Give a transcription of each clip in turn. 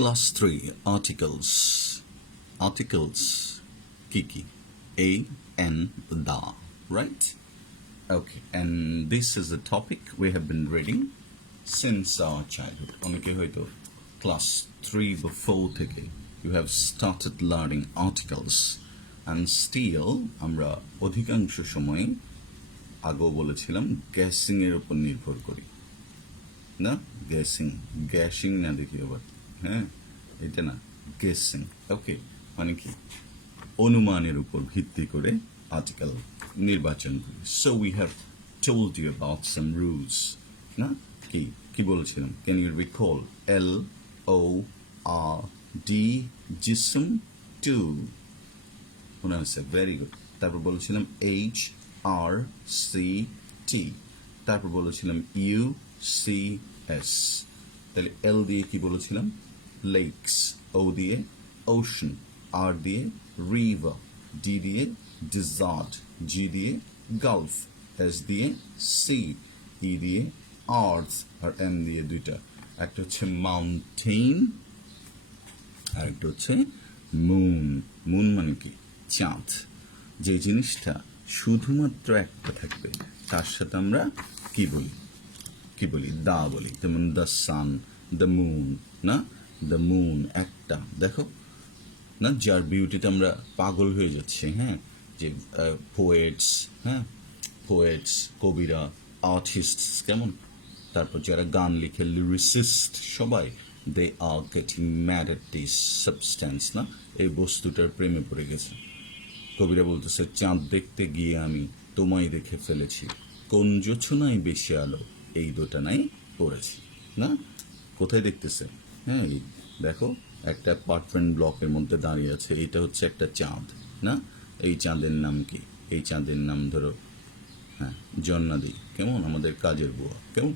Class 3 articles. Articles kiki. A, N, the, right? Okay, and this is the topic we have been reading since our childhood. অনেকে হয়তো class 3 বা 4 থেকে you have started learning articles and still আমরা অধিকাংশ সময় আগেও বলেছিলাম gassing এর উপর নির্ভর করি না গ্যাসিং না দেখি আবার হ্যাঁ এটা না গেসিং ওকে মানে কি অনুমানের উপর ভিত্তি করে আর্টিকেল নির্বাচন করি so we have told you about some rules না কি কি বলেছিলাম ক্যান ইউ রিকল LORD জিসম টু মনে আছে ভেরি গুড তারপর বলেছিলাম HRCT তারপর বলেছিলাম UCS তাহলে L দিয়ে কি বলেছিলাম লেকস O দিয়ে ওশান R দিয়ে রিভার D দিয়ে ডেজার্ট G দিয়ে গালফ S দিয়ে সি E দিয়ে আর্থ আর M দিয়ে দুইটা একটা হচ্ছে মাউন্টেন আর একটা হচ্ছে মুন মুন মানে কি চাঁদ যে জিনিসটা শুধুমাত্র একটা থাকবে তার সাথে আমরা কি বলি দা বলি যেমন দ্য সান দ্য মুন না দ্য মুন একটা দেখো না যার বিউটিতে আমরা পাগল হয়ে যাচ্ছি হ্যাঁ যে পোয়েটস কবিরা আর্টিস্ট কেমন তারপর যারা গান লিখে লিরিসিস্ট সবাই they are getting mad at this substance না এই বস্তুটার প্রেমে পড়ে গেছে কবিরা বলতেছে চাঁদ দেখতে গিয়ে আমি তোমায় দেখে ফেলেছি কোন জোছনায় বেশি আলো এই দুটা নাই পড়েছি না কোথায় দেখতেছে হ্যাঁ দেখো একটা অ্যাপার্টমেন্ট ব্লকের মধ্যে দাঁড়িয়ে আছে এইটা হচ্ছে একটা চাঁদ না এই চাঁদের নাম কি এই চাঁদের নাম ধরো হ্যাঁ জন্নাদি কেমন আমাদের কাজের বুয়া কেমন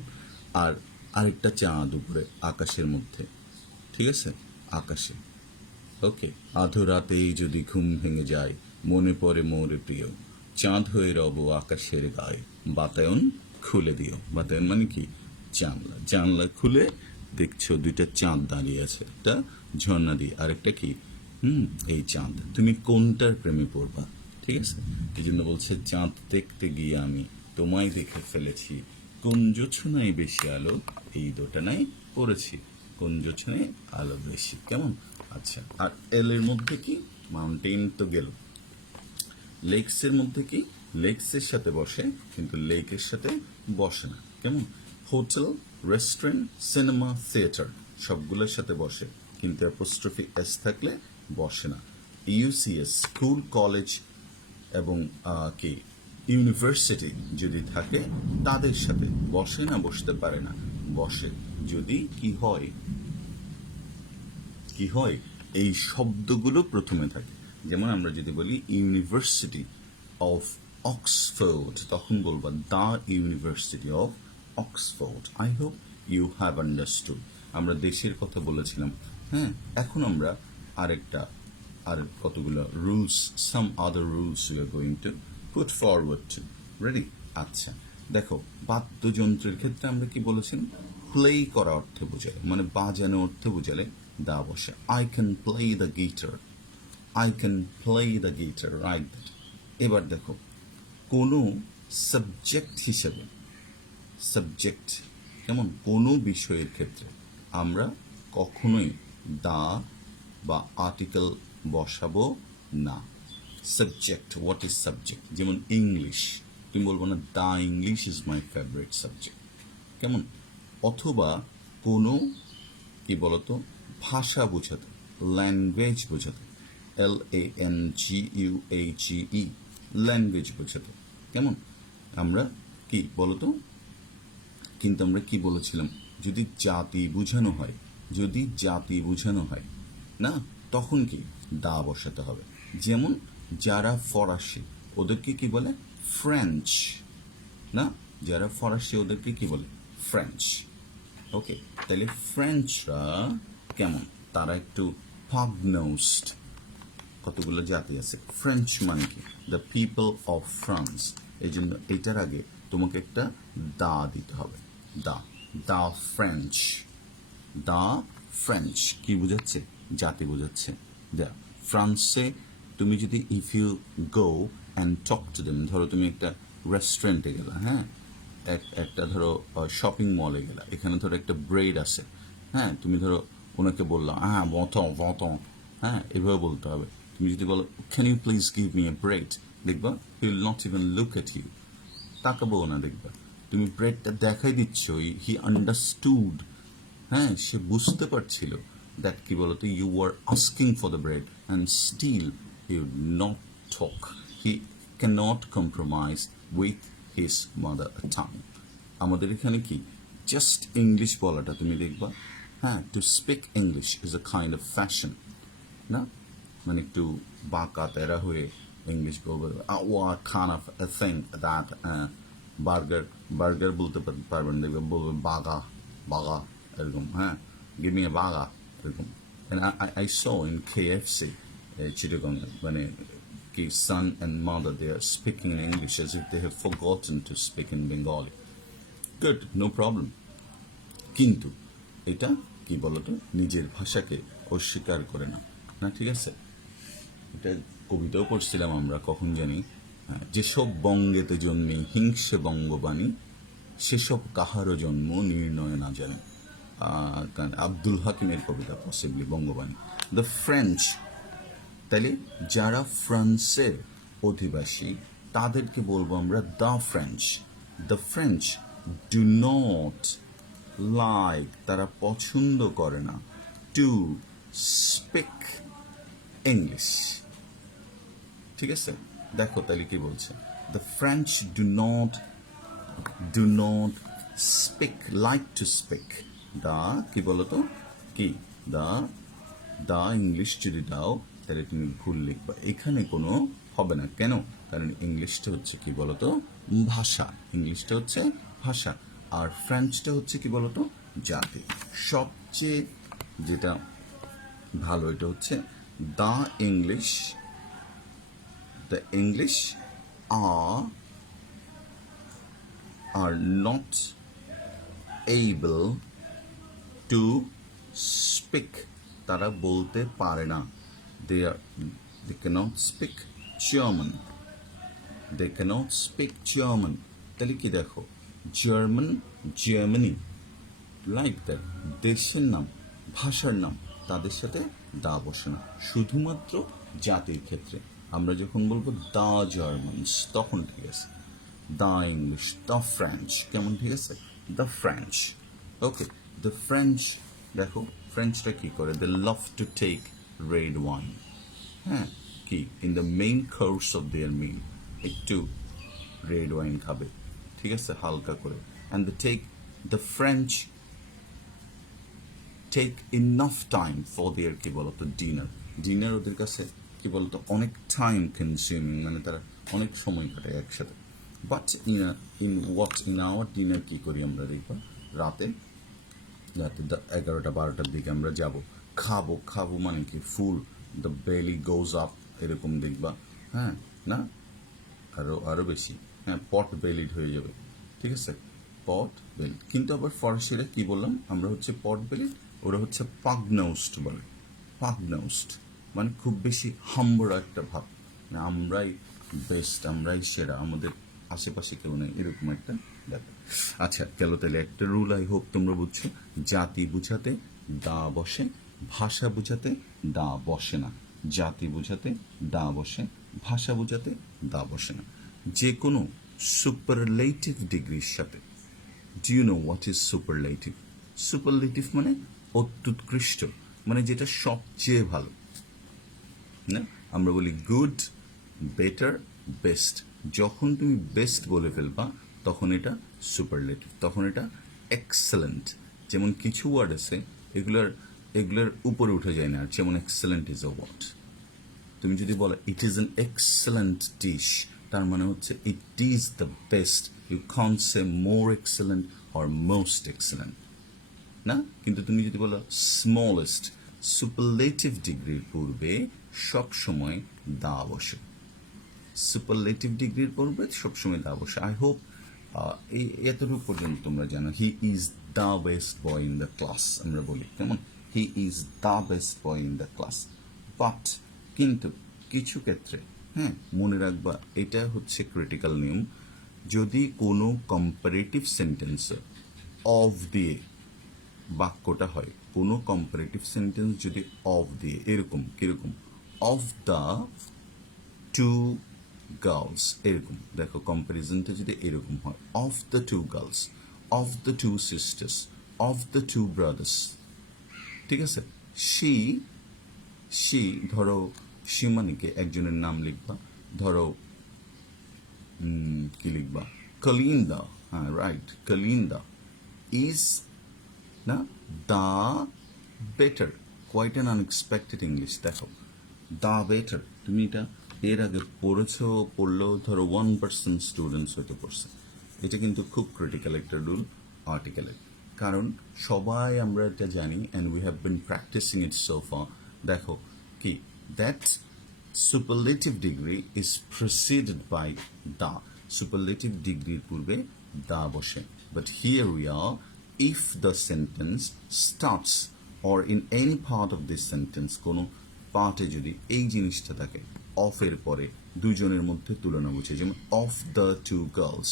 আর আরেকটা চাঁদ উপরে আকাশের মধ্যে ঠিক আছে আকাশে ওকে আধো রাতেই যদি ঘুম ভেঙে যায় মনে পড়ে মোরে প্রিয় চাঁদ হয়ে রব আকাশের গায়ে বাতায়ন খুলে দিও বাতায়ন মানে কি জানলা খুলে দেখছো দুইটা চাঁদ দাঁড়িয়ে আছে একটা ঝর্ণা দিয়ে আরেকটা কি এই চাঁদ তুমি কোনটার প্রেমে পড়বা ঠিক আছে এই জন্য বলছে চাঁদ দেখতে গিয়ে আমি তোমায় দেখে ফেলেছি কোন জোছনায় বেশি আলো এই দুটা নাই পড়েছি কোন জোছনায় আলো বেশি কেমন আচ্ছা আর এল এর মধ্যে কি মাউন্টেন তো গেল লেকসের মধ্যে কি লেকসের সাথে বসে কিন্তু লেকের সাথে বসে না কেমন হোটেল রেস্টুরেন্ট সিনেমা থিয়েটার সবগুলোর সাথে বসে কিন্তু অ্যাপোস্ট্রফি এস থাকলে বসে না ইউসিএস স্কুল কলেজ এবং কি ইউনিভার্সিটি যদি থাকে তাদের সাথে বসে না বসতে পারে না বসে যদি কি হয় এই শব্দগুলো প্রথমে থাকে যেমন আমরা যদি বলি ইউনিভার্সিটি অফ অক্সফোর্ড তখন বলবো the university of Oxford I hope you have understood আমরা দেশের কথা বলেছিলাম হ্যাঁ এখন আমরা আর কতগুলো rules some other rules you are going to put forward to ready আচ্ছা দেখো বাদ্যযন্ত্রের ক্ষেত্রে আমরা কি বলেছিলাম প্লে করা অর্থে বোঝালে মানে বাজানো অর্থে বোঝালে দা বসে I can play the guitar right that এবার দেখো কোনো সাবজেক্ট কেমন কোনো বিষয়ের ক্ষেত্রে আমরা কখনোই দা বা আর্টিকেল বসাবো না সাবজেক্ট হোয়াট ইজ সাবজেক্ট যেমন ইংলিশ তুমি বলবো না the English is my favourite subject কেমন অথবা কোনো কি বলতো ভাষা বোঝাতে ল্যাঙ্গুয়েজ বোঝাতে LANGUAGE ল্যাঙ্গুয়েজ বোঝাতে কেমন আমরা কি বলতো কিন্তু আমরা কি বলেছিলাম যদি জাতি বোঝানো হয় না তখন কি দা বসাতে হবে যেমন যারা ফরাসি ওদেরকে কি বলে ফ্রেঞ্চ না যারা ফরাসি ওদেরকে কি বলে ফ্রেঞ্চ ওকে তাহলে ফ্রেঞ্চরা কেমন তারা একটু পাগনোস্ট কতগুলো জাতি আছে ফ্রেঞ্চ মানে কি দ্য পিপল অফ ফ্রান্স এই জন্য এটার আগে তোমাকে একটা দা দিতে হবে দা ফ্রেঞ্চ ফ্রেঞ্চ কি বোঝাচ্ছে? জাতি বোঝাচ্ছে। ফ্রান্সে তুমি যদি if you go and talk to them, ধরো তুমি একটা রেস্টুরেন্টে গেলা, হ্যাঁ, একটা ধরো শপিং মলে গেলা, এখানে ধরো একটা ব্রেড আছে, হ্যাঁ, তুমি ধরো ওনাকে বললাম হ্যাঁ বতন, হ্যাঁ, এভাবে বলতে হবে। তুমি যদি বলো can you please give me a bread, দেখবা he will not even look at you, তাকাবো না, দেখবা তুমি ব্রেডটা দেখাই দিচ্ছ, হি আন্ডারস্টুড, হ্যাঁ, সে বুঝতে পারছিল দ্যাট কি বলতো you are asking for the bread and still he would not talk, he can't compromise with his mother tongue. আমাদের এখানে কি জাস্ট ইংলিশ বলাটা তুমি দেখবা, হ্যাঁ, to speak English is a kind of fashion, না, মানে একটু বাঁকা তেরা হয়ে ইংলিশ বলবে, what kind of a thing that, burger, burger বলতে পারবেন, দেখবে বলবে বাগা বাগা এরকম, হ্যাঁ, গিভ মি এ বাগা এরকম। I saw in KFC Chittagong, মানে কি son and mother, they are speaking in English as if they have forgotten to speak in Bengali. Good, no problem. কিন্তু এটা কি বলতো নিজের ভাষাকে অস্বীকার করে না, না, ঠিক আছে। এটা কবিতাও পড়ছিলাম আমরা কখন জানি, যেসব বঙ্গেতে জন্মে হিংসে বঙ্গবাণী, সেসব কাহারও জন্ম নির্ণয় না জানে। আব্দুল হাকিমের কবিতা, পসিবলি বঙ্গবাণী। দ্য ফ্রেঞ্চ, তাইলে যারা ফ্রান্সের অধিবাসী তাদেরকে বলবো আমরা the French. The French do not like, তারা পছন্দ করে না, টু স্পিক ইংলিশ, ঠিক আছে। দেখো তাহলে কি বলছে, the French do not speak, like to speak the, কি বলতো কি, দা দা ইংলিশ যদি দাও তাহলে তুমি ভুল লিখবা, এখানে কোনো হবে না। কেন? কারণ ইংলিশটা হচ্ছে কি বলতো ভাষা, ইংলিশটা হচ্ছে ভাষা, আর ফ্রেঞ্চটা হচ্ছে কি বলতো জাতি। সবচেয়ে যেটা ভালো এটা হচ্ছে the English, the English are not able to speak, তারা বলতে পারে না, they cannot speak German, they cannot speak German। তাহলে কি দেখো, জার্মান, জার্মানি, লাইক দ্যাট, দেশের নাম, ভাষার নাম, তাদের সাথে দা বসে না, শুধুমাত্র জাতির ক্ষেত্রে। আমরা যখন বলবো দ্য জার্মানস তখন ঠিক আছে, দ্য ইংলিশ, দ্য ফ্রেঞ্চ, কেমন ঠিক আছে, the French. Okay, the French, দেখো ফ্রেঞ্চটা কি করে, they love to take red wine, হ্যাঁ, কি in the main course of their meal, একটু রেড ওয়াইন খাবে, ঠিক আছে, হালকা করে। And the French take enough time for their কি বলতো ডিনার, ডিনার ওদের কাছে কি বলতো অনেক টাইম কনজিউমিং, মানে তারা অনেক সময় কাটায় একসাথে। বাট ইন আওয়ার ডিনার কি করি আমরা দেখবা, রাতে 11টা-12টার দিকে আমরা যাব, খাবো মানে কি ফুল, দ্য বেলি গোজ আপ, এরকম দেখবা, হ্যাঁ, না আরো বেশি, হ্যাঁ, পট বেলিড হয়ে যাবে, ঠিক আছে, পট বেলিড। কিন্তু আবার ফরাসিরা কি বললাম আমরা, হচ্ছে পট বেলিড, ওরা হচ্ছে পাগনাউস্ট বলে, পাগনাউস্ট মানে খুব বেশি হাম্বড়া একটা ভাব, মানে আমরাই বেস্ট, আমরাই সেরা, আমাদের আশেপাশে কেউ নেই, এরকম একটা ব্যাপার। আচ্ছা গেল, তাহলে একটা রুল আই হোপ তোমরা বুঝছো, জাতি বুঝাতে দা বসে, ভাষা বুঝাতে দা বসে না, জাতি বুঝাতে দা বসে, ভাষা বুঝাতে দা বসে না। যে কোনো সুপারলেটিভ ডিগ্রির সাথে, do you know what is superlative? Superlative মানে অত্যুৎকৃষ্ট, মানে যেটা সবচেয়ে ভালো, না, আমরা বলি গুড, বেটার, বেস্ট। যখন তুমি বেস্ট বলে ফেলবা তখন এটা সুপারলেটিভ, তখন এটা এক্সেলেন্ট। যেমন কিছু ওয়ার্ড আছে এগুলোর উপরে উঠে যায় না, যেমন এক্সেলেন্ট ইজ আ ওয়ার্ড। তুমি যদি বলো it is an excellent dish, তার মানে হচ্ছে it is the best, you can't say more excellent or most excellent, না। কিন্তু তুমি যদি বলো স্মলেস্ট, সুপারলেটিভ ডিগ্রির পূর্বে সবসময় দা বসে, সুপারলেটিভ ডিগ্রির পূর্বে সবসময় দা বসে। আই হোপ এই এতটুকু পর্যন্ত তোমরা জানো, he is the best boy in the class আমরা বলি, কেমন। He is the best boy in the class. But কিন্তু কিছু ক্ষেত্রে, হ্যাঁ, মনে রাখবা এটা হচ্ছে ক্রিটিক্যাল নিয়ম, যদি কোনো কম্পারেটিভ সেন্টেন্সে অফ দিয়ে বাক্যটা হয়, কোনো কম্পারেটিভ সেন্টেন্স যদি অফ দিয়ে এরকম কিরকম, অফ দ্য টু গার্লস, এরকম দেখো কম্পারিজনটা যদি এরকম হয়, of the two girls, of the two sisters, of the two brothers, ঠিক আছে। শি শি ধরো সীমানিকে একজনের নাম লিখবা, ধরো কি লিখবা, কলিন্দা, হ্যাঁ রাইট, কলিন্দা ইজ না the better, quite an unexpected English. দেখো দা বেটার, তুমি এটা এর আগে পড়েছো, পড়লেও ধরো 1% স্টুডেন্টস হয়তো পড়ছে। এটা কিন্তু খুব ক্রিটিক্যাল একটা রুল আর্টিকেলের, কারণ সবাই আমরা এটা জানি and we have been practicing it so far. দেখো কি, that superlative degree is preceded by the, superlative degree পূর্বে দা বসে। But here we are, if the sentence starts or in any part of this sentence, কোনো পার্টে যদি এই জিনিসটা থাকে অফ এর পরে দুইজনের মধ্যে তুলনা বুঝে, যেমন অফ দ্য টু গার্লস,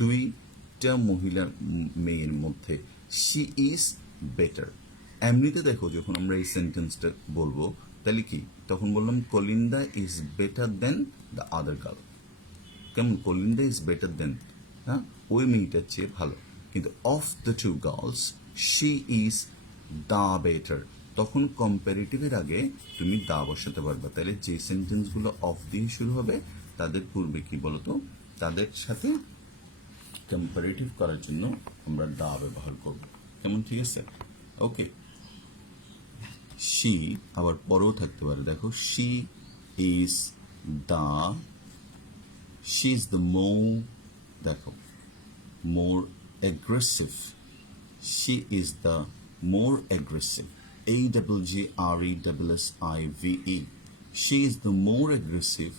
দুইটা মহিলা মেয়ের মধ্যে, শি ইজ বেটার। এমনিতে দেখো যখন আমরা এই সেন্টেন্সটা বলবো তাহলে কি, তখন বললাম Kalinda is better than the other girl, কেমন, কলিন্দা ইজ বেটার দেন, হ্যাঁ ওই মেয়েটার চেয়ে ভালো। কিন্তু of the two girls she is the better, তখন কম্পারেটিভের আগে তুমি দা বসাতে পারবে। তাহলে যে সেন্টেন্সগুলো অফ দিয়ে শুরু হবে তাদের পূর্বে কি বলতো, তাদের সাথে কম্পারেটিভ করার জন্য আমরা দা ব্যবহার করব, কেমন, ঠিক আছে। ওকে, শি আবার পরেও থাকতে পারে, দেখো she is the, she is the দেখো more aggressive, she is the more aggressive, AGGRESSIVE, she is the more aggressive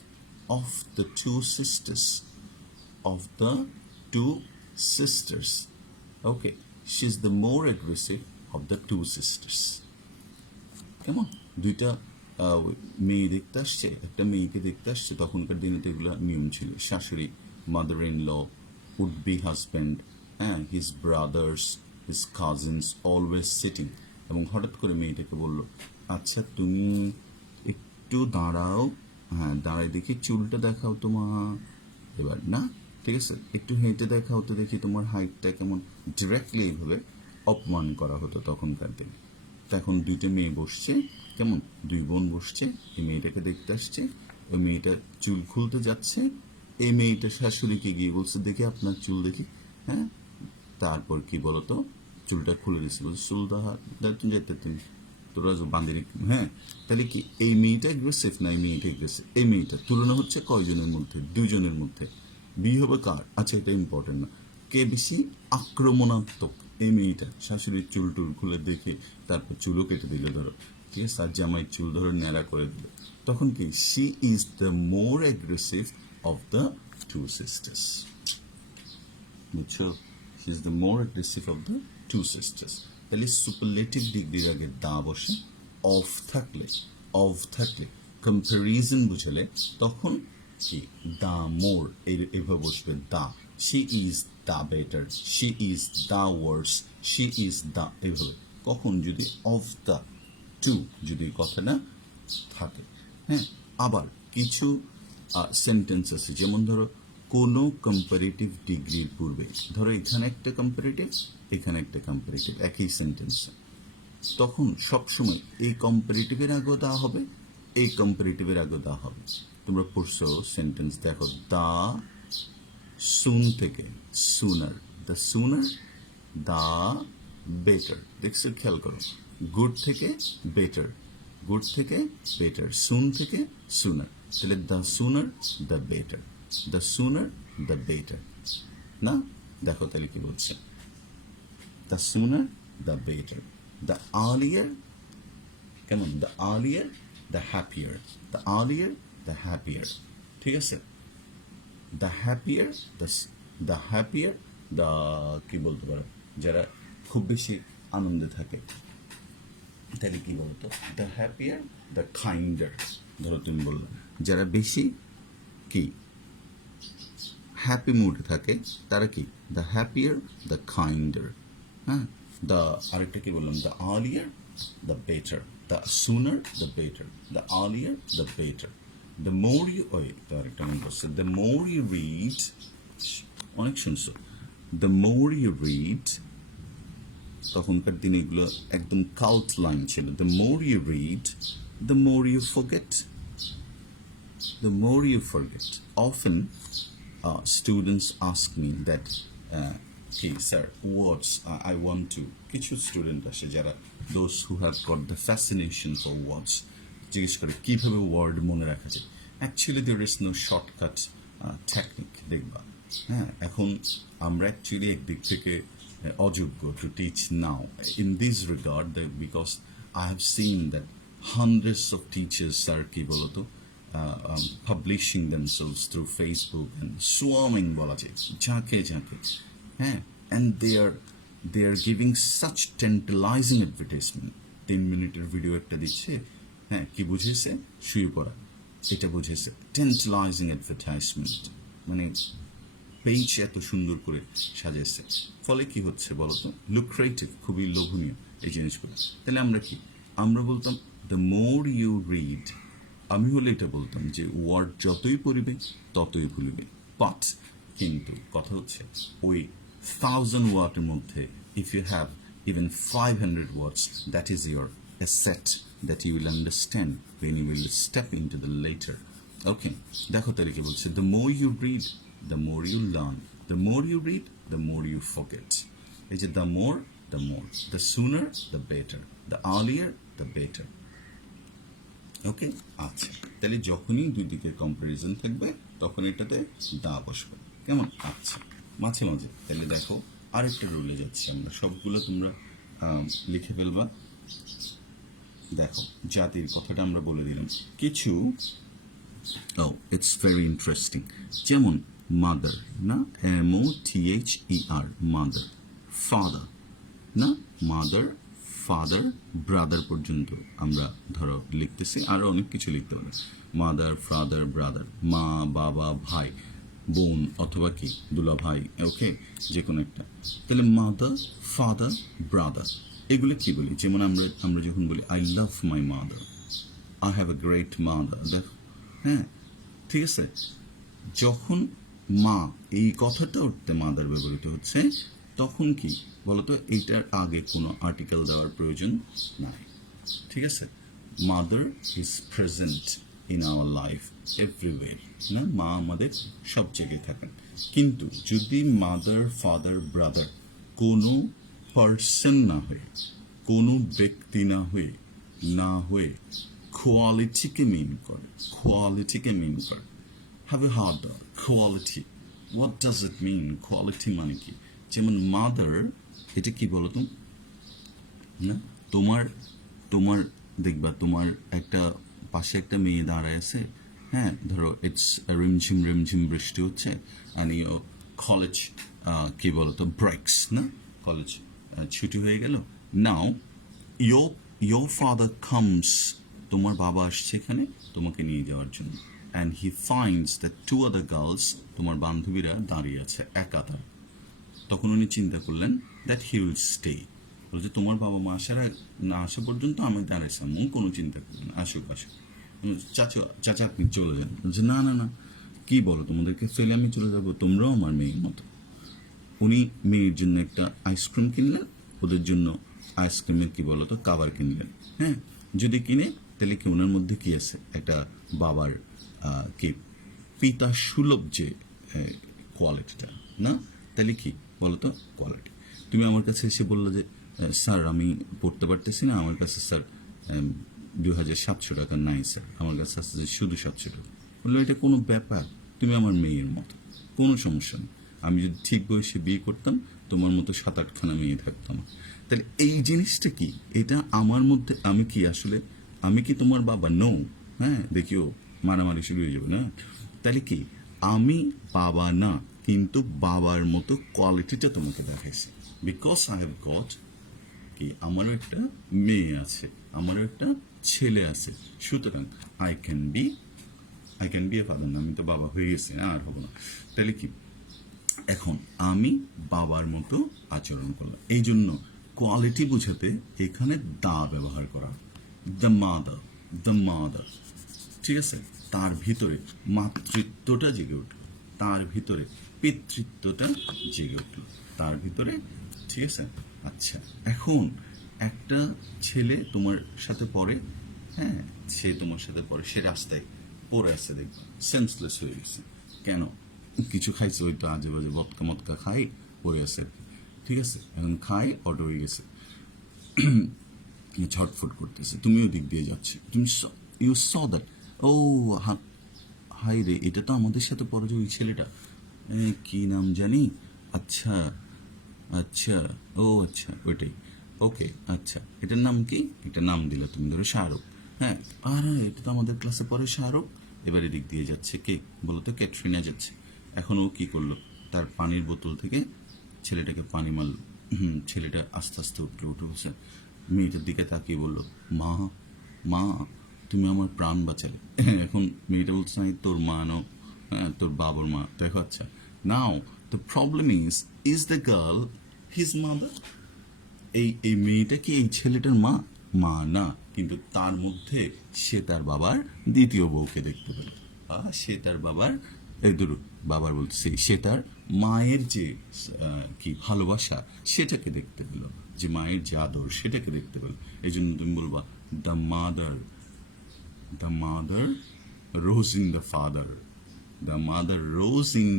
of the two sisters, of the two sisters. Okay, she is the more aggressive of the two sisters. কেমন, দুইটা মেয়ে দেখতে আসছে, একটা মেয়েকে দেখতে আসছে, তখনকার দিনে তো এগুলো নিয়ম ছিল, শাশুড়ি, mother in law, would be husband, হ্যাঁ, his brothers, his cousins always sitting, এবং হঠাৎ করে মেয়েটাকে বললো, আচ্ছা তুমি একটু দাঁড়াও, হ্যাঁ দাঁড়াই দেখি চুলটা দেখাও তোমার, এবার না ঠিক আছে, একটু হেঁটে দেখাও তো দেখি তোমার হাইটটা কেমন, ডিরেক্টলি এইভাবে অপমান করা হতো তখনকার দিনে। এখন দুইটা মেয়ে বসছে, কেমন, দুই বোন বসছে, এই মেয়েটাকে দেখতে আসছে, ওই মেয়েটা চুল খুলতে যাচ্ছে, এই মেয়েটা শাশুড়িকে গিয়ে বলছে দেখি আপনার চুল দেখি, হ্যাঁ, তারপর কি বলতো চুলটা খুলে দিচ্ছে, বলছে চুল যেতে তুমি তোরা বান্দিনি, হ্যাঁ। তাহলে কি এই মেয়েটা অ্যাগ্রেসিভ না এই মেয়েটা অ্যাগ্রেসিভ, এই মেয়েটা, তুলনা হচ্ছে কয়জনের মধ্যে, দুইজনের মধ্যে, বি হবে কার, আচ্ছা এটা ইম্পর্টেন্ট না, কে বেশি আক্রমণাত্মক, এই মেয়েটা শাশুড়ির চুল টুল খুলে দেখে তারপর চুলও কেটে দিল ধরো, ঠিক আছে, আর জামাই চুল ধরে ন্যাড়া করে দিল, তখন কি she is the more aggressive of the two sisters, বুঝছো, she is the more aggressive of the two sisters. তাহলে সুপারলেটিভ ডিগ্রির আগে দা বসে, অফ থাকলে, অফ থাকলে, কম্পারিজন বুঝালে তখন কি দা মোর, এভাবে বসবে the, she is the better, she is the worse, she is the, এইভাবে। কখন, যদি অফ দা টু যদি কথাটা থাকে, হ্যাঁ। আবার কিছু সেন্টেন্স আছে, যেমন ধরো কোনো কম্পারেটিভ ডিগ্রির পূর্বে, ধরো এখানে একটা কম্পারেটিভ, এখানে একটা কম্পারেটিভ, একই সেন্টেন্স, তখন সবসময় এই কম্পারেটিভের আগেও দেওয়া হবে, এই কম্পারেটিভের আগেও দেওয়া হবে। তোমরা পড়ছো সেন্টেন্স, দেখো দা সুন থেকে সুনার, দ্য সুনার দা বেটার, দেখছো, খেয়াল করো, গুড থেকে বেটার, গুড থেকে বেটার, সুন থেকে সুনার, তাহলে the sooner the better, the sooner the better, না দেখো তাহলে কি বলছে, the sooner the better, the earlier, কেমন, the earlier the happier, the earlier the happier, ঠিক আছে, the happier, the happier, the কি বলতে পারো, যারা খুব বেশি আনন্দে থাকে, তাহলে কি বলতো, দ্য হ্যাপিয়ার দ্য কাইন্ডার। ধরো তুমি বললে যারা বেশি কি হ্যাপি মুডে থাকে তারা কি, দ্য হ্যাপিয়ার দ্য কাইন্ডার। হ্যাঁ, দ্য আরেকটা কি বললাম, the earlier the better, the sooner the better, the earlier the better, the more you, ওই তো আরেকটা মনে করছে, দ্য মোর ইউ রিড, অনেক শুনছো, দ্য মোর ইউ রিড, তখনকার দিনে এগুলো একদম কাল্ট লাইন ছিল, the more you read the more you forget, the more you forget. Often, students ask me that, okay, sir, words I want to. কিছু student আসে যারা those who have got the fascination for words, জিজ্ঞেস করে কীভাবে word মনে রাখা যায়। Actually there is no shortcut technique, দেখবা। হ্যাঁ, এখন আমরা অ্যাকচুয়ালি একদিক থেকে অযোগ্য to teach now in this regard, that because I have seen that hundreds of teachers are কি বলতো publishing themselves through Facebook and swarming বলা যায় ঝাঁকে ঝাঁকে, হ্যাঁ, and they are giving such tantalizing advertisement। 3 মিনিটের ভিডিও একটা দিচ্ছে, হ্যাঁ, কি বুঝেছে, শুয়ে পড়া, এটা বুঝেছে, tantalizing advertisement, মানে পেজ এত সুন্দর করে সাজাইছে, ফলে কি হচ্ছে বলতো, লুক্রেটিভ, খুবই লোভনীয় এই জিনিসগুলো। তাহলে আমরা কি, আমরা বলতাম দ্য মোর ইউ রিড, আমি হলে এটা বলতাম যে ওয়ার্ড যতই পড়িবে ততই ভুলিবে, বাট কিন্তু কথা হচ্ছে ওই 1000 ওয়ার্ডের মধ্যে if you have even 500 words, that is your asset that you will understand when you will step into the later. ওকে, দেখো তাহলে কি বলছে, the more you read the more you learn, the more you read the more you forget. এই যে the more, the sooner the better, the earlier the better. Okay, আচ্ছা, তাহলে যখনই দুই দিকের কম্পারিজন থাকবে তখন এটাতে দা বসবে, কেমন? আচ্ছা, মাঝে মাঝে তাহলে দেখো আরেকটা রুলে যাচ্ছি আমরা, সবগুলো তোমরা লিখে ফেলবা। দেখো জাতির কথাটা আমরা বলে দিলাম কিছু, ও ইটস ভেরি ইন্টারেস্টিং, যেমন মাদার না, MOTHER, মাদার, ফাদার না, মাদার, ফাদার, ব্রাদার পর্যন্ত আমরা ধরো লিখতেছি, আরও অনেক কিছু লিখতে পারি, মাদার, ফাদার, ব্রাদার, মা, বাবা, ভাই, বোন, অথবা কি দুলা ভাই, ওকে, যে কোনো একটা। তাহলে মাদার, ফাদার, ব্রাদার, এগুলো কি বলি, যেমন আমরা যখন বলি I love my mother, I have a great mother, দেখো, হ্যাঁ, ঠিক আছে, যখন মা এই কথাটা উঠতে মাদার ব্যবহৃত হচ্ছে তখন কি বলতো, এইটার আগে কোনো আর্টিকেল দেওয়ার প্রয়োজন নাই, ঠিক আছে। Mother is present in our life এভরিওয়ের, না, মা আমাদের সব জায়গায় থাকেন, কিন্তু যদি মাদার, ফাদার, ব্রাদার কোনো পার্সন না হয়ে, কোনো ব্যক্তি না হয়ে কোয়ালিটিকে মিন করে, have you heard the quality? What does it mean? Quality মানে কি? যেমন মাদার, এটা কি বলো তুমি না, তোমার দেখবা তোমার একটা পাশে একটা মেয়ে দাঁড়ায় আছে, হ্যাঁ, ধরো ইটস রিমঝিম বৃষ্টি হচ্ছে, অ্যান্ড ইউ কলেজ কি বলতো ব্রেকস না, কলেজ ছুটি হয়ে গেল, নাও your father comes, তোমার বাবা আসছে এখানে তোমাকে নিয়ে যাওয়ার জন্য, and he finds that 2 other girls, তোমার বান্ধবীরা দাঁড়িয়ে আছে একাধার, তখন উনি চিন্তা করলেন দ্যাট হি উইল স্টে, বলছে তোমার বাবা মা না আসা পর্যন্ত আমি দাঁড়াইছিলাম, কোনো চিন্তা করলেন আসুক, চাচা আপনি চলে যান, বলছে না না না, কি বলো, তোমাদেরকে ফেলে আমি চলে যাবো, তোমরাও আমার মেয়ের মতো। উনি মেয়ের জন্য একটা আইসক্রিম কিনলেন, ওদের জন্য আইসক্রিমের কি বলো তো কাভার কিনলেন, হ্যাঁ, যদি কিনে তাহলে কি ওনার মধ্যে কি আছে, একটা বাবার কি পিতা সুলভ যে কোয়ালিটিটা, না, তাহলে কি বলতো কোয়ালিটি। তুমি আমার কাছে এসে বললো যে স্যার আমি পড়তে পারতেছি না, আমার কাছে স্যার 2700 টাকা নাই স্যার, আমার কাছে আছে যে শুধু 700 টাকা, বললো এটা কোনো ব্যাপার, তুমি আমার মেয়ের মতো, কোনো সমস্যা নেই, আমি যদি ঠিক বয়সে বিয়ে করতাম তোমার মতো 7-8খানা মেয়ে থাকতাম। তাহলে এই জিনিসটা কি, এটা আমার মধ্যে, আমি কি আসলে, আমি কি তোমার বাবা? নো, হ্যাঁ, দেখিও মারামারি শুরু হয়ে যাবে না। তাহলে কি আমি বাবা না, কিন্তু বাবার মতো কোয়ালিটিটা তোমাকে দেখাইছি, বিকজ আই হ্যাভ গট কি, আমারও একটা মেয়ে আছে, আমারও একটা ছেলে আছে, সুতরাং I can B a father না, আমি তো বাবা হয়ে গেছি, আর হবো না। তাহলে কি, এখন আমি বাবার মতো আচরণ করলাম, এই জন্য কোয়ালিটি বোঝাতে এখানে দা ব্যবহার করা, দ্য মাদার, ঠিক আছে, তার ভিতরে মাতৃত্বটা জেগে উঠল, তার ভিতরে পিতৃত্বটা জেগে উঠল, তার ভিতরে, ঠিক আছে। আচ্ছা, এখন একটা ছেলে তোমার সাথে পড়ে, হ্যাঁ, সে তোমার সাথে পড়ে, সে রাস্তায় পড়ে আছে, দেখবা সেন্সলেস হয়ে গেছে, কেন, কিছু খাইছে হয়তো, আজে বাজে বটকা মটকা খাই পড়ে আছে, ঠিক আছে, এখন খাই অটো হয়ে গেছে, ছটফট করতেছে, তুমিও দিক দিয়ে যাচ্ছে, তুমি ইউ স দ্যাট, ও হাই রে, এটা তো আমাদের সাথে পড়ে যে ওই ছেলেটা, কি নাম জানি, আচ্ছা আচ্ছা, ও আচ্ছা ওইটাই, ওকে, আচ্ছা এটার নাম কি, এটার নাম দিলে তুমি ধরো শাহরুখ, হ্যাঁ, আর এটা তো আমাদের ক্লাসে পড়ে শাহরুখ, এবারে দিক দিয়ে যাচ্ছে কে বলো তো, ক্যাটরিনা যাচ্ছে, এখন ও কি করলো, তার পানির বোতল থেকে ছেলেটাকে পানি মারল, ছেলেটা আস্তে আস্তে উঠে বসে, মেয়েটার দিকে তাকিয়ে বললো, মা মা তুমি আমার প্রাণ বাঁচালে, এখন মেয়েটা বলছে না, তোর মা নো, হ্যাঁ তোর বাবার মা, দেখো, আচ্ছা, now the problem is the girl his mother, এই মেয়েটা কি এই ছেলেটার মা, মা না, কিন্তু তার মধ্যে সে তার বাবার দ্বিতীয় বউকে দেখতে পেল, বা সে তার বাবার, এই ধরো বাবার বলছে, সে তার মায়ের যে কি ভালোবাসা সেটাকে দেখতে পেল, যে মায়ের যে আদর সেটাকে দেখতে পেল, এই জন্য তুমি বলবা the mother rose in the father, the mother rose in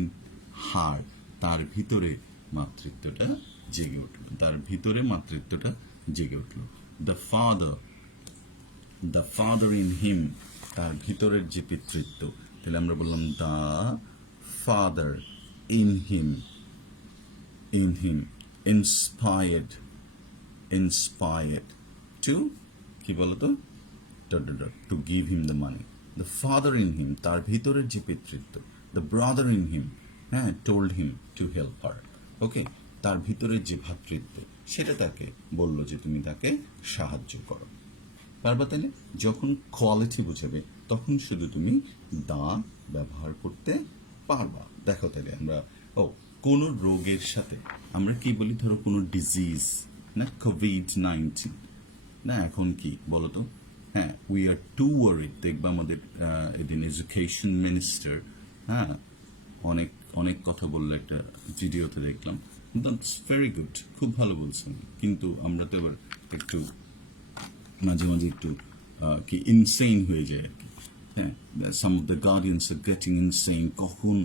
her, তার ভিতরে মাতৃত্বটা জেগে উঠল, তার ভিতরে মাতৃত্বটা জেগে উঠল, দ্য ফাদার ইন হিম, তার ভিতরের যে পিতৃত্ব, তাহলে আমরা বললাম the father in him inspired to, কি বলতো, to give him the money, the father in him, তার ভিতরের যে পিতৃত্ব, দ্য ব্রাদার ইন হিম, হ্যাঁ, told him to help her, okay, তার ভিতরের যে ভ্রাতৃত্ব সেটা তাকে বলল যে তুমি তাকে সাহায্য করো, পারবা, তাহলে যখন কোয়ালিটি বুঝাবে তখন শুধু তুমি দা ব্যবহার করতে পারবা। দেখো তাহলে আমরা, কোনো রোগের সাথে আমরা কি বলি, ধরো কোনো ডিজিজ, না, COVID-19, না, এখন কি বলতো, হ্যাঁ, উই আর টু ওয়ারিড, দেখবা আমাদের এদিন এডুকেশন মিনিস্টার, হ্যাঁ, অনেক অনেক কথা বললো, একটা ভিডিওতে দেখলাম, দ্যাটস ভেরি গুড, খুব ভালো বলছেন, কিন্তু আমরা তো এবার একটু মাঝে মাঝে একটু কি ইনসেইন হয়ে যায় আর কি, হ্যাঁ, some of the guardians are getting insane, কখন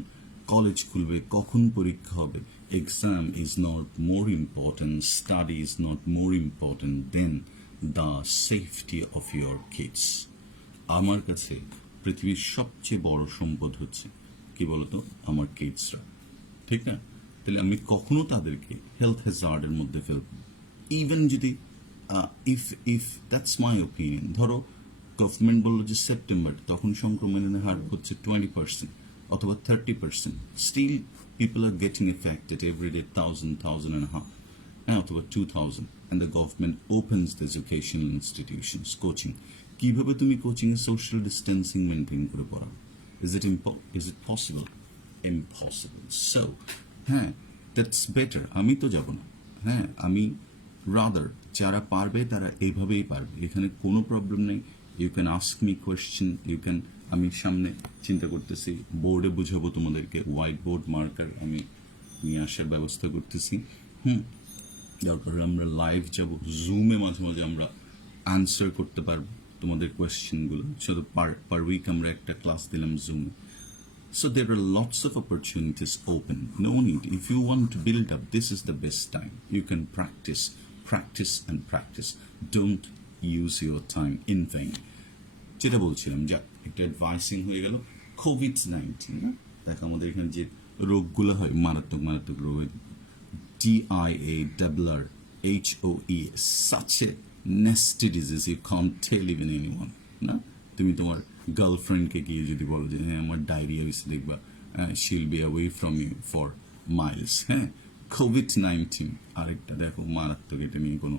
কলেজ খুলবে, কখন পরীক্ষা হবে, exam is not more important, study is not more important than the safety of your kids. আমার কাছে পৃথিবীর সবচেয়ে বড় সম্পদ হচ্ছে কি বলতো, আমার কিডসরা, ঠিক না, তাহলে আমি কখনো তাদেরকে হেলথ হ্যাজার্ডের মধ্যে ফেলব, ইভেন যদি ইফ দ্যাটস মাই ওপিনিয়ন, ধরো গভর্নমেন্ট বললো যে সেপ্টেম্বর, তখন সংক্রমণের হার হচ্ছে 20% অথবা 30%, still people are getting affected everyday 1,000 হ্যাঁ, অথবা 2,000, and the government opens the educational institutions, coaching, কিভাবে তুমি কোচিংয়ে সোশ্যাল ডিস্টেন্সিং মেনটেন করে পড়াও, is it possible? Impossible. So হ্যাঁ, দ্যাটস বেটার, আমি তো যাব না, হ্যাঁ, আমি রাদার যারা পারবে তারা এইভাবেই পারবে, এখানে কোনো প্রবলেম নেই, you can ask me question, you can, আমি সামনে চিন্তা করতেছি বোর্ডে বুঝাবো তোমাদেরকে, হোয়াইট বোর্ড মার্কার আমি নিয়ে আসার ব্যবস্থা করতেছি, দরকার আমরা লাইভ যাব, জুমে মাঝে মাঝে আমরা আনসার করতে পারবো তোমাদের কোয়েশ্চেনগুলো, শুধু পার উইক আমরা একটা ক্লাস দিলাম জুমে। So there are lots of opportunities open. No need. If you want to build up, this is the best time. You can practice. Don't use your time in vain. যেটা বলছিলাম, যাক একটা advising হয়ে গেল, COVID-19, না, দেখ আমাদের এখানে যে রোগগুলো হয়, মারাত্মক রোগ, DIARRHOE, such a nasty disease, you can't tell even anyone, না, তুমি তোমার গার্লফ্রেন্ডকে গিয়ে যদি বলো যে হ্যাঁ আমার ডায়রিয়া হয়েছে, দেখবা she'll be away from you for miles, হ্যাঁ। COVID-19 আরেকটা দেখো মারাত্মক, এটা নিয়ে কোনো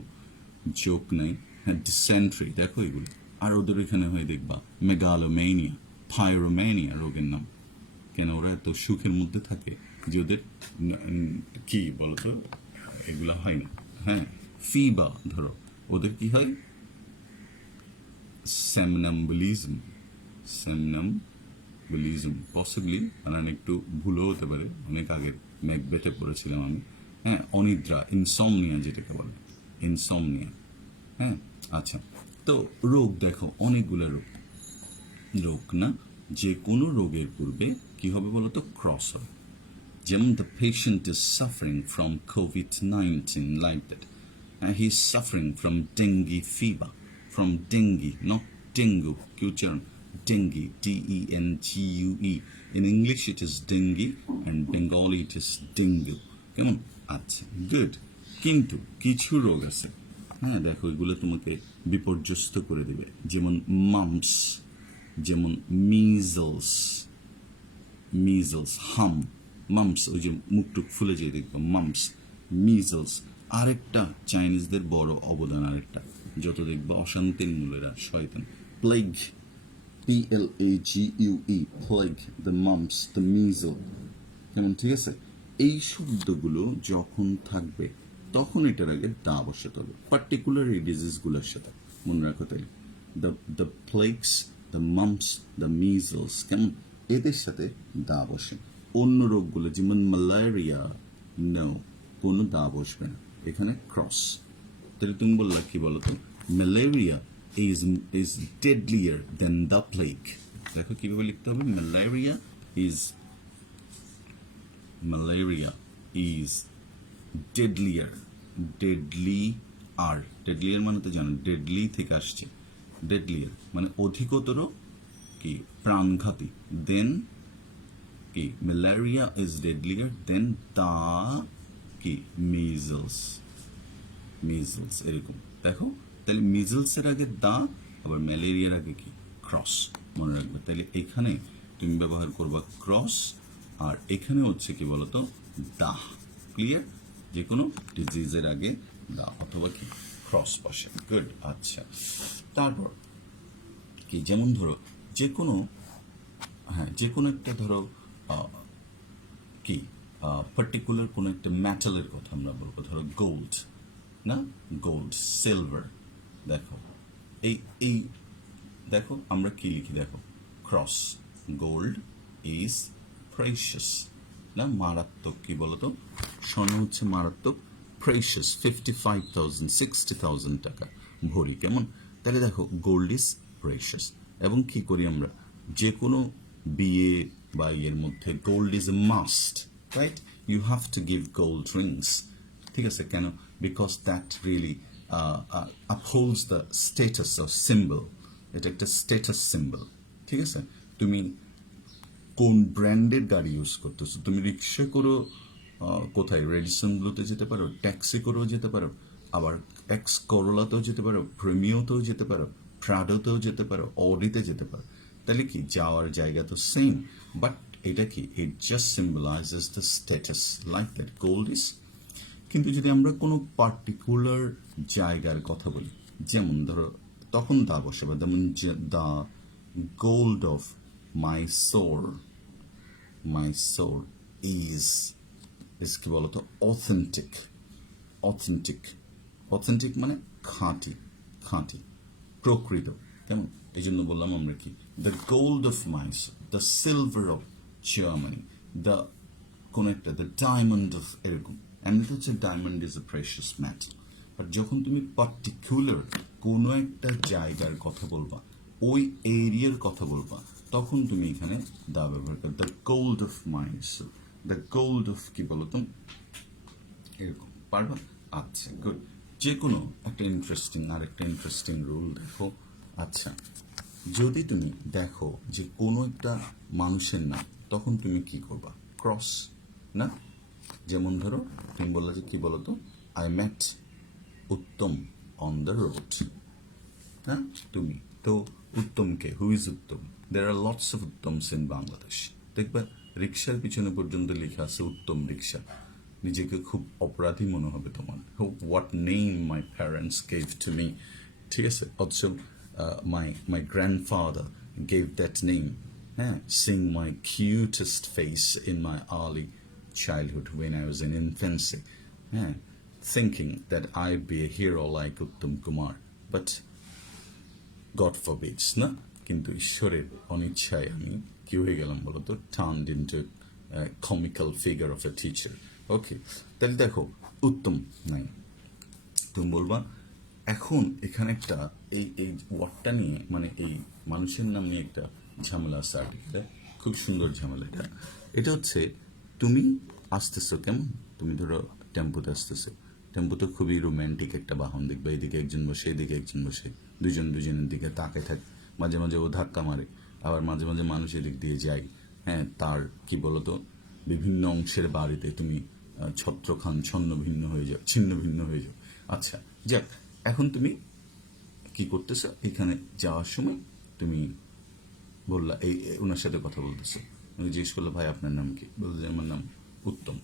জোক নাই। হ্যাঁ, ডিসেন্ট্রি দেখো এগুলো। আর ওদের এখানে হয় দেখবা মেগালোমেনিয়া, পাইরোমেনিয়া রোগের নাম। কেন ওরা এত সুখের মধ্যে থাকে যে ওদের কি বলতো এগুলা হয় না। হ্যাঁ, ফিবা ধরো ওদের কি হয়, স্যামনাম্বুলিজম, স্যামনাম্বুলিজম পসিবলি, মানে একটু ভুলও হতে পারে, অনেক আগের ম্যাকবেথে পড়েছিলাম আমি। হ্যাঁ, অনিদ্রা, ইনসমনিয়া যেটাকে বলে, ইনসমনিয়া। হ্যাঁ, আচ্ছা। তো রোগ দেখো অনেকগুলো রোগ, রোগ না, যে কোনো রোগের পূর্বে কি হবে বলতো, ক্রস হবে। যেমন the patient is suffering from COVID-19 like that, he is suffering from dengue fever, from dengue, not dengue, কি উচ্চারণ, dengue, DENGUE। In English it is dengue and Bengali it is dengue। কেমন? আচ্ছা, good. কিন্তু কিছু রোগ আছে, হ্যাঁ দেখো এগুলো তোমাকে বিপর্যস্ত করে দেবে, যেমন মাম্পস, যেমন মিজলস, মিজলস, মাম্পস ওই যে মুখটুক ফুলে যায় দেখবো, মাম্পস, মিজলস। আরেকটা চাইনিজদের বড় অবদান, আরেকটা যত দেখবা অশান্তির মূলেরা শয়তান, plague, PLAGUE, plague, the mumps, the measle. কেমন? ঠিক আছে, এই শব্দগুলো যখন থাকবে তখন এটার আগে দা বসাতে হবে, পার্টিকুলার এই ডিজিজগুলোর সাথে, মনে রাখো তাই, the plagues, the mumps, the measles, কেমন, এদের সাথে দা বসে। অন্য রোগগুলো যেমন ম্যালেরিয়া, নো, কোনো দা বসবে না, এখানে ক্রস। তাহলে তুমি বললা কি বলতো, malaria is deadlier than the plague। দেখো কিভাবে লিখতে হবে, ম্যালেরিয়া is deadlier, deadlier মানে তো জানো, deadly থেকে আসছে, deadlier মানে অধিকতর কি প্রাণঘাতী, দেন কি ম্যালেরিয়া ইজ ডেডলিয়ার দেন দা কি মিজলস, এরকম। দেখো তাহলে মিজলসের আগে দা, আবার ম্যালেরিয়ার আগে কি ক্রস, মনে রাখবে। তাহলে এখানে তুমি ব্যবহার করবা ক্রস, আর এখানে হচ্ছে কি বলতো দা। ক্লিয়ার? যে কোনো ডিজিজের আগে দা অথবা কি ক্রস বসে। গুড। আচ্ছা, তারপর কি, যেমন ধরো যে কোনো, হ্যাঁ যে কোনো একটা ধরো কি পার্টিকুলার কোনো একটা মেটালের কথা আমরা বলবো, ধরো গোল্ড, না, গোল্ড, সিলভার। দেখো এই এই দেখো আমরা কি লিখি, দেখো ক্রস, গোল্ড ইজ প্রেশাস, না, মারাত্মক, কি বলতো, স্বর্ণ হচ্ছে মারাত্মক, প্রেশাস, 55,000 60,000 টাকা ভরি। কেমন? তাহলে দেখো গোল্ড ইজ প্রেশাস। এবং কি করি আমরা, যে কোনো বিয়ে বা ইয়ের মধ্যে gold is a must, right? You have to give gold rings. ঠিক আছে, কেন? Because that really upholds the status of symbol। এটা একটা স্ট্যাটাস সিম্বল। ঠিক আছে, তুমি কোন ব্র্যান্ডের গাড়ি ইউজ করতেছো, তুমি রিক্সা করো, কোথায় রেডিসন ব্লুতে যেতে পারো, ট্যাক্সি করেও যেতে পারো, আবার এক্স করোলাতেও যেতে পারো, প্রিমিওতেও যেতে পারো, প্রাডোতেও যেতে পারো, অডিতে যেতে পারো। তাহলে কি যাওয়ার জায়গা তো সেম, বাট এটা কি, it just symbolises the status, like that gold is. কিন্তু যদি আমরা কোনো পার্টিকুলার জায়গার কথা বলি, যেমন ধরো তখন দা বসাবে, যেমন the gold of my soul is কি বলতো, অথেন্টিক, অথেন্টিক মানে খাঁটি, প্রকৃত। কেমন? এই জন্য বললাম আমরা কি, the gold of my soul, the silver of Germany, the কোন একটা, দ্য ডায়মন্ড অফ, এরকম। এমনিতে হচ্ছে diamond is a precious metal, but যখন তুমি পার্টিকুলার কোনো একটা জায়গার কথা বলবা, ওই এরিয়ার কথা বলবা, তখন তুমি এখানে দা ব্যবহার করো, the gold of my soul, the gold of, কি বলো তো, এরকম পারবা। আচ্ছা, গুড। যে কোনো একটা ইন্টারেস্টিং রুল দেখো। আচ্ছা, যদি তুমি দেখো যে কোনো একটা মানুষের নাম, তখন তুমি কি করবা, ক্রস, না? যেমন ধরো তুমি বললে যে কি বলতো, I met Uttam on the road, হ্যাঁ, তুমি তো উত্তমকে, who is Uttam, there are lots of Uttams in Bangladesh. দেখবা রিক্সার পিছনে পর্যন্ত লেখা আছে উত্তম রিক্সা, নিজেকে খুব অপরাধী মনে হবে তোমার। What name my parents gave to me, ঠিক আছে? অথচ my grandfather gave that name, হ্যাঁ, seeing my cutest face in my early childhood when I was in infancy, yeah, thinking that I'd be a hero like Uttam Kumar. But God forbids, না? কিন্তু ঈশ্বরের অনিচ্ছায় আমি কি হয়ে গেলাম বলো তো? Turned into a comical figure of a teacher. ওকে, তাহলে দেখো উত্তম নাই, তুমি বলবা এখন এখানে একটা এই এই ওয়ার্ডটা নিয়ে মানে এই মানুষের নাম নিয়ে একটা ঝামেলা আছে আর্টিকেলে, খুব সুন্দর ঝামেলা এটা। এটা হচ্ছে তুমি আসতেছো কেমন, তুমি ধরো টেম্পুতে আসতেছো, টেম্পু তো খুবই রোম্যান্টিক একটা বাহন, দেখবে এইদিকে একজন বসে এইদিকে একজন বসে, দুজন দুজনের দিকে তাকে থাকে, মাঝে মাঝে ও ধাক্কা মারে, আবার মাঝে মাঝে মানুষ এদিক দিয়ে যায়, হ্যাঁ, তার কি বলতো বিভিন্ন অংশের বাড়িতে তুমি ছত্রখান ছন্ন ভিন্ন হয়ে যাও, ছিন্ন ভিন্ন হয়ে যাও। আচ্ছা যাক, এখন তুমি কি করতেছো, এখানে যাওয়ার সময় তুমি বললা এই ওনার সাথে কথা বলতেছো, উনি জিজ্ঞেস করলো ভাই আপনার নাম কি, বলতে আমার নাম উত্তম,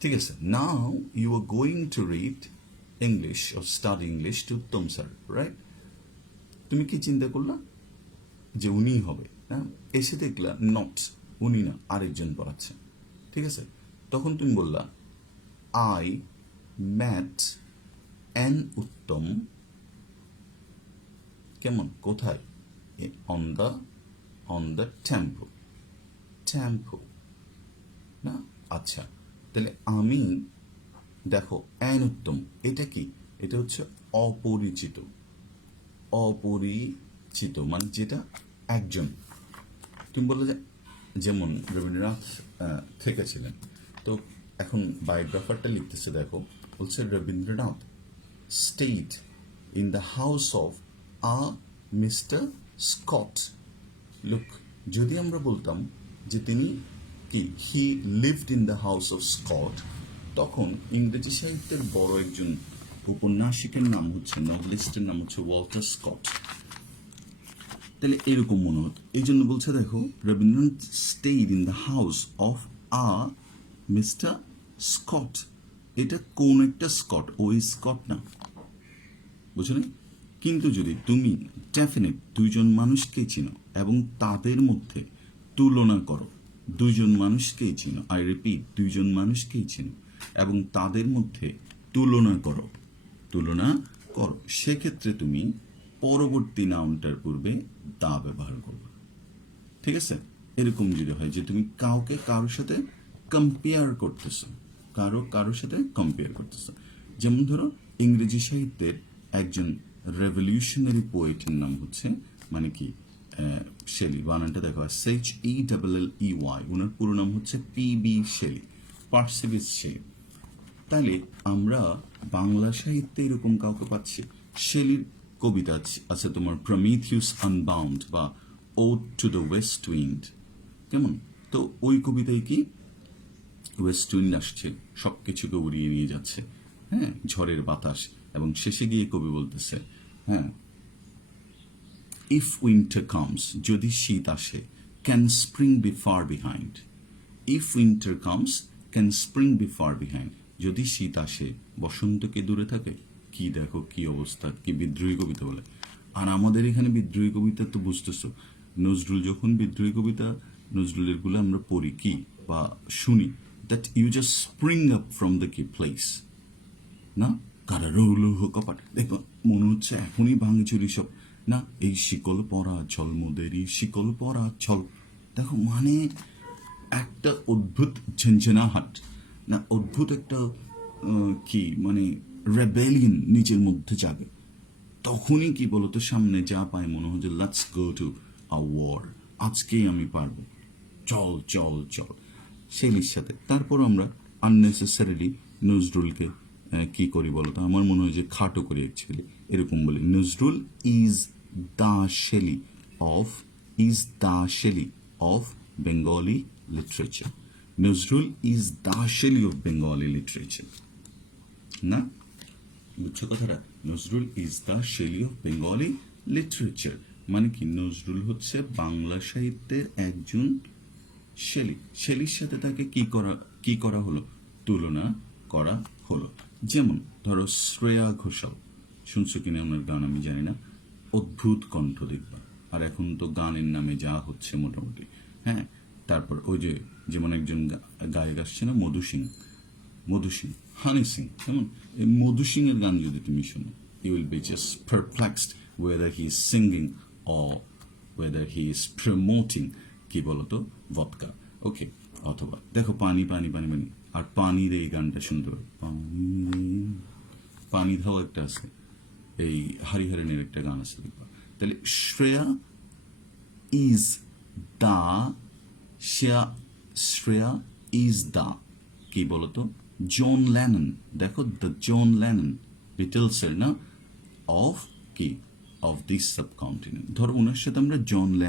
ঠিক আছে? Now you are going to read English or study English to Uttam sir, right? তুমি কি চিন্তা করলা যে উনিই হবে, হ্যাঁ, এসে দেখলা নট, উনি না, আরেকজন পড়াচ্ছে, ঠিক আছে? তখন তুমি বললা আই ম্যাট অ্যান উত্তম, কেমন, কোথায়, অন দ্য টেম্পো না? আচ্ছা, তাহলে আমি দেখো অ্যান উত্তম, এটা কি, এটা হচ্ছে অপরিচিত, অপরিচিত মানে যেটা একজন, তুমি বললে যে যেমন রবীন্দ্রনাথ থেকেছিলেন, তো এখন বায়োগ্রাফারটা লিখতেছে, দেখো বলছে Rabindranath stayed in the house of a Mr. Scott. Look, যদি আমরা বলতাম যে তিনি কি he lived in the house of Scott, তখন ইংরেজি সাহিত্যের বড় একজন উপন্যাসিকের নাম হচ্ছে, নভেলিস্টের নাম হচ্ছে ওয়াল্টার স্কট, তাহলে এরকম মনে হতো। এই জন্য বলছে দেখো Rabindranath stayed in the house of a mister Scott, এটা কোন একটা স্কট, ওই স্কট না, বুঝলি? কিন্তু যদি তুমি ডেফিনেট দুইজন মানুষকেই চিনো এবং তাদের মধ্যে তুলনা করো, দুইজন মানুষকেই চিনো, আই রিপিট দুইজন মানুষকেই চিনো এবং তাদের মধ্যে তুলনা করো, সেক্ষেত্রে তুমি পরবর্তী নাউনটার পূর্বে দা ব্যবহার করবে, ঠিক আছে? এরকম যদি হয় যে তুমি কাউকে কারোর সাথে কম্পেয়ার করতেছো, কারোর সাথে কম্পেয়ার করতেছো, যেমন ধরো ইংরেজি সাহিত্যের একজন রেভলিউশনারি পোয়েটের নাম হচ্ছে মানে কি শেলি, বানানটা দেখো SHELLEY, ওনার পুরো নাম হচ্ছে PB শেলি, পার্সিবিস শেলি। তাহলে আমরা বাংলা সাহিত্যে এরকম কাউকে পাচ্ছি, শেলির কবিতা আছে তোমার প্রমিথিউস আনবাউন্ড বা ode to the west wind, কেমন? তো ওই কবিতায় কি ওয়েস্ট উইন্ড আসছে, সব কিছুকে উড়িয়ে নিয়ে যাচ্ছে, হ্যাঁ, ঝড়ের বাতাস, এবং শেষে গিয়ে কবি বলতেছে, হ্যাঁ, ইফ উইন্টার কামস, যদি শীত আসে, can spring be far behind, if winter comes can spring be far behind, যদি শীত আসে বসন্ত কি দূরে থাকে? কি দেখো কি অবস্থা, কি বিদ্রোহী কবিতা বলে। আর আমাদের এখানে বিদ্রোহী কবিতা তো বুঝতেছো, নজরুল যখন বিদ্রোহী কবিতা নজরুলের গুলো আমরা পড়ি কি বা শুনি, that you just spring up from the কি প্লেস, না? কারারৌল কপাট, দেখো মনে হচ্ছে এখনই ভাঙচুরি সব, না? এই শিকল পরা ছল মোদেরই শিকল পরা ছল, দেখো মানে একটা অদ্ভুত ঝঞ্ঝনাহাট, না অদ্ভুত একটা কি মানে রেবেলিয়ন নিজের মধ্যে জাগে, তখনই কি বলতো সামনে যা পায় মনে হয় যে let's go to a war, আজকেই আমি পারবো, চল চল চল, শেলির সাথে। তারপর আমরা আননেসেসারিলি নজরুলকে কি করি বলতো, আমার মনে হয় যে খাটো করি অ্যাকচুয়ালি, এরকম বলি Nazrul is the Shelley of Bengali literature, Nazrul is the Shelley of Bengali literature, না? বুঝছো কথাটা? Nazrul is the Shelley of Bengali literature মানে কি, নজরুল হচ্ছে বাংলা সাহিত্যের একজন শেলি, শেলির সাথে তাকে কি করা হলো, তুলনা করা হলো। যেমন ধরো শ্রেয়া ঘোষাল, শুনছো কিনা ওনার গান আমি জানি না, অদ্ভুত কণ্ঠ দেখবা। আর এখন তো গানের নামে যা হচ্ছে মোটামুটি, হ্যাঁ। তারপর ওই যে যেমন একজন গায়ক আসছে না, মধু সিং, হানি সিং, কেমন এই মধু সিং এর গান যদি তুমি শোনো, you will be just perplexed whether he is singing or whether he is promoting কি বলতো ভদকা, ওকে। অথবা দেখো পানি পানি পানি পানি, আর পানির এই গানটা শুনতে পারো, পানি ধাও একটা আছে, এই হরিহরনের একটা গান আছে দেখবা। তাহলে Shreya is the, Shreya is the কি বলতো জন ল্যানন, দেখো দ্য জন ল্যানন, বিটলসের না, অফ কি, অফ দিস সাবকন্টিনেন্ট। ধরো ওনার সাথে আমরা জন ল্যানন